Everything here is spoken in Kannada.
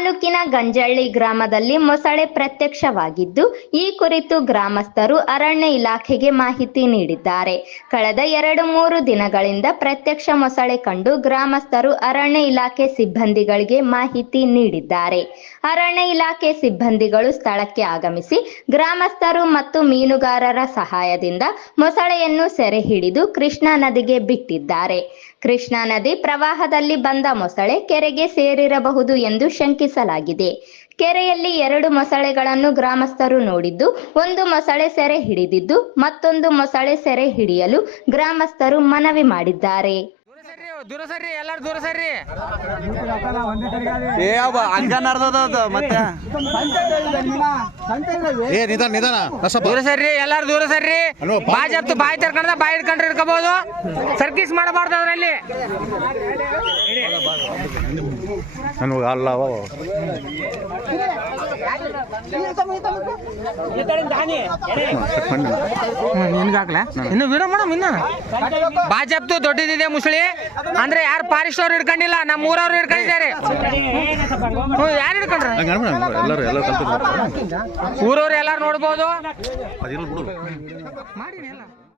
ತಾಲೂಕಿನ ಗಂಜಳ್ಳಿ ಗ್ರಾಮದಲ್ಲಿ ಮೊಸಳೆ ಪ್ರತ್ಯಕ್ಷವಾಗಿದ್ದು, ಈ ಕುರಿತು ಗ್ರಾಮಸ್ಥರು ಅರಣ್ಯ ಇಲಾಖೆಗೆ ಮಾಹಿತಿ ನೀಡಿದ್ದಾರೆ. ಕಳೆದ 2-3 ದಿನಗಳಿಂದ ಪ್ರತ್ಯಕ್ಷ ಮೊಸಳೆ ಕಂಡು ಗ್ರಾಮಸ್ಥರು ಅರಣ್ಯ ಇಲಾಖೆ ಸಿಬ್ಬಂದಿಗಳಿಗೆ ಮಾಹಿತಿ ನೀಡಿದ್ದಾರೆ. ಅರಣ್ಯ ಇಲಾಖೆ ಸಿಬ್ಬಂದಿಗಳು ಸ್ಥಳಕ್ಕೆ ಆಗಮಿಸಿ ಗ್ರಾಮಸ್ಥರು ಮತ್ತು ಮೀನುಗಾರರ ಸಹಾಯದಿಂದ ಮೊಸಳೆಯನ್ನು ಸೆರೆ ಹಿಡಿದು ಕೃಷ್ಣಾ ನದಿಗೆ ಬಿಟ್ಟಿದ್ದಾರೆ. ಕೃಷ್ಣಾ ನದಿ ಪ್ರವಾಹದಲ್ಲಿ ಬಂದ ಮೊಸಳೆ ಕೆರೆಗೆ ಸೇರಿರಬಹುದು ಎಂದು ಶಂಕಿಸಲಾಗಿದೆ. ಕೆರೆಯಲ್ಲಿ 2 ಮೊಸಳೆಗಳನ್ನು ಗ್ರಾಮಸ್ಥರು ನೋಡಿದ್ದು, ಒಂದು ಮೊಸಳೆ ಸೆರೆ ಹಿಡಿದಿದ್ದು, ಮತ್ತೊಂದು ಮೊಸಳೆ ಸೆರೆ ಹಿಡಿಯಲು ಗ್ರಾಮಸ್ಥರು ಮನವಿ ಮಾಡಿದ್ದಾರೆ. ದೂರ ಸರ್ರಿ, ಎಲ್ಲಾರು ದೂರ ಸರ್ರಿ. ದೂರ ಸರ್ರಿ, ಎಲ್ಲಾರು ದೂರ ಸರ್ರಿ. ಬಾಯಿ ಜಪ್ತು, ಬಾಯಿ ತರ್ಕೊಂಡ ಬಾಯಿ ಹಿಡ್ಕೊಂಡ್ರೆ ಇಟ್ಕೋಬಹುದು. ಸರ್ಕೀಸ್ ಮಾಡಬಾರ್ದು ಅದರಲ್ಲಿ. ನಿನ್ಗಾಗ್ಲಾ ಇನ್ನು ವಿಡಿಯೋ ಮಾಡಮ್. ಇನ್ನು ಬಾಯಿ ಜಪ್ತು ದೊಡ್ಡದಿದೆ ಮುಸುಳಿ ಅಂದ್ರೆ ಯಾರು ಫಾರೆಸ್ಟ್ ಅವ್ರು ಹಿಡ್ಕೊಂಡಿಲ್ಲ, ನಮ್ಮ ಊರವ್ರು ಹಿಡ್ಕೊಂಡಿದ್ದಾರೆ. ಯಾರು ಹಿಡ್ಕೊಂಡ್ರ? ಊರವ್ರು ಎಲ್ಲಾರು ನೋಡ್ಬೋದು.